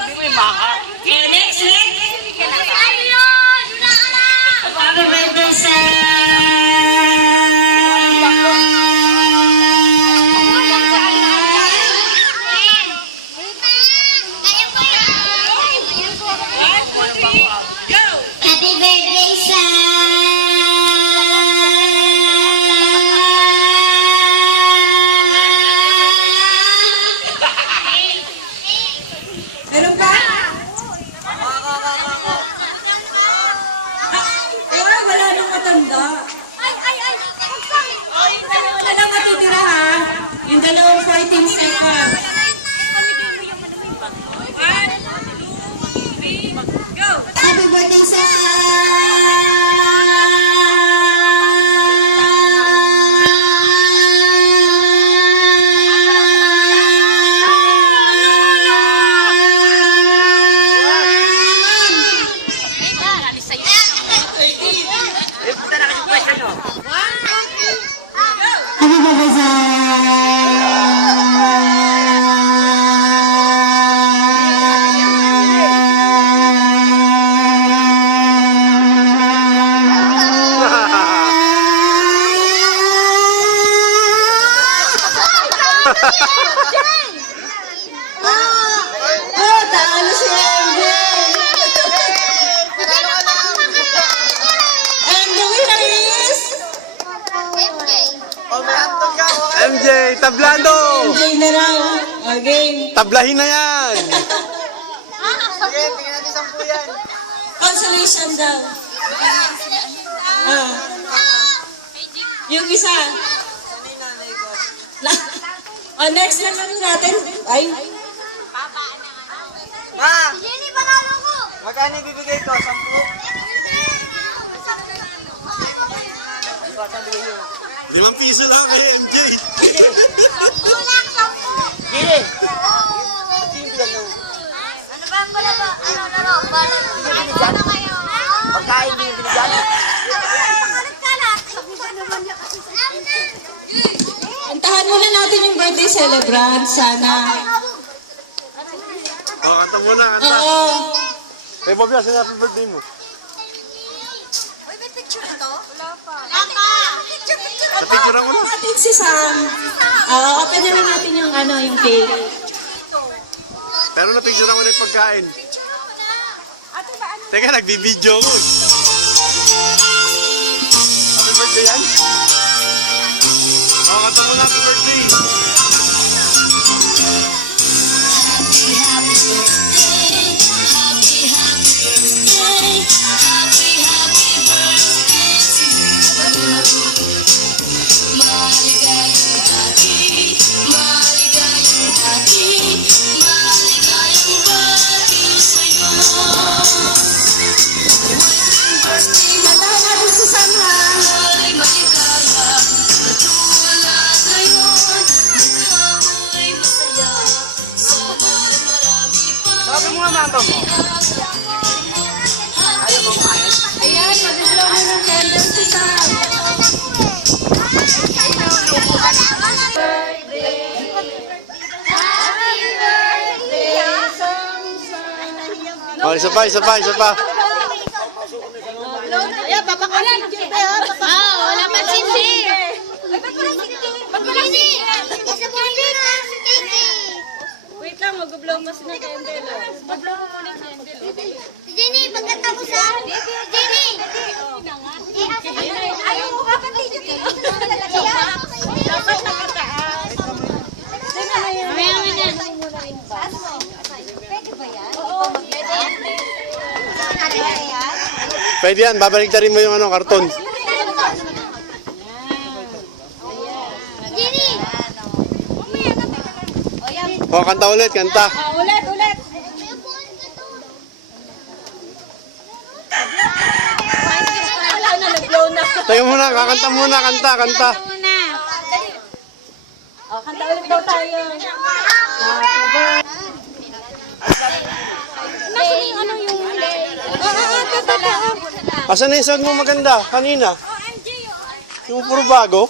Sabi mo yung baka. Next. Happy birthday, Happy birthday, Meron ba? Wala nang matanda. Wala nang matitira ha. Yung dalawang fighting seconds. 1, 2, 3, go! Happy birthday, Talo si MJ! And the winner is... MJ, tablado! MJ na lang. Okay. Tablahin na yan! Consolation daw. Ah. Yung isa. Next na lang natin. Ay. Ma! Jenny, panalo ko! Magkano ibibigay ko? 10? ₱5 lang kay MJ. Tulak, 10! Gili! Ano ba ang bala ba? Ano? Ano kayo? Pagkain mo yung binigyan? Kantahan muna natin yung birthday celebrant. Sana. Kanta muna, kanta. Oo. Eh, Bob, yan, happy birthday mo. Uy, may picture ito? Wala pa. Napicturean ko na. Natin si Sam. Open na lang natin yung yung cake. Pero napicturean ko na yung pagkain. Teka, nagbibideo ko. Happy birthday yan? Kanta muna, happy birthday. Kantahan natin si Sam ha. Sabi mo nga mga mo. Ayaw mo kumain? Ayan, mag-blow na ng candle si Sam. Oh, isa pa. Ayan, papakulan. Wala pa sindi. Pagkulasi. Isa po hindi. Wait lang, mag-blow pa si ng candle. Mag-blow mo muna yung candle. Jenny, pagkatapos ha? Jenny! Ayaw mo ka pati dito. Dapat nakataas. Mamaya yan. Pwede ba yan? Oo. Pwede yan? Pwede yan, babaligtarin mo yung karton. Jenny! Oh, kanta ulit, kanta. Ulit. Wala na, nag-blow na. Tayo muna, kakanta muna, kanta. Muna. Kanta ulit daw tayo. Nasaan yung ano yung... Asan na yung sound mo maganda? Kanina? Yung puro bago?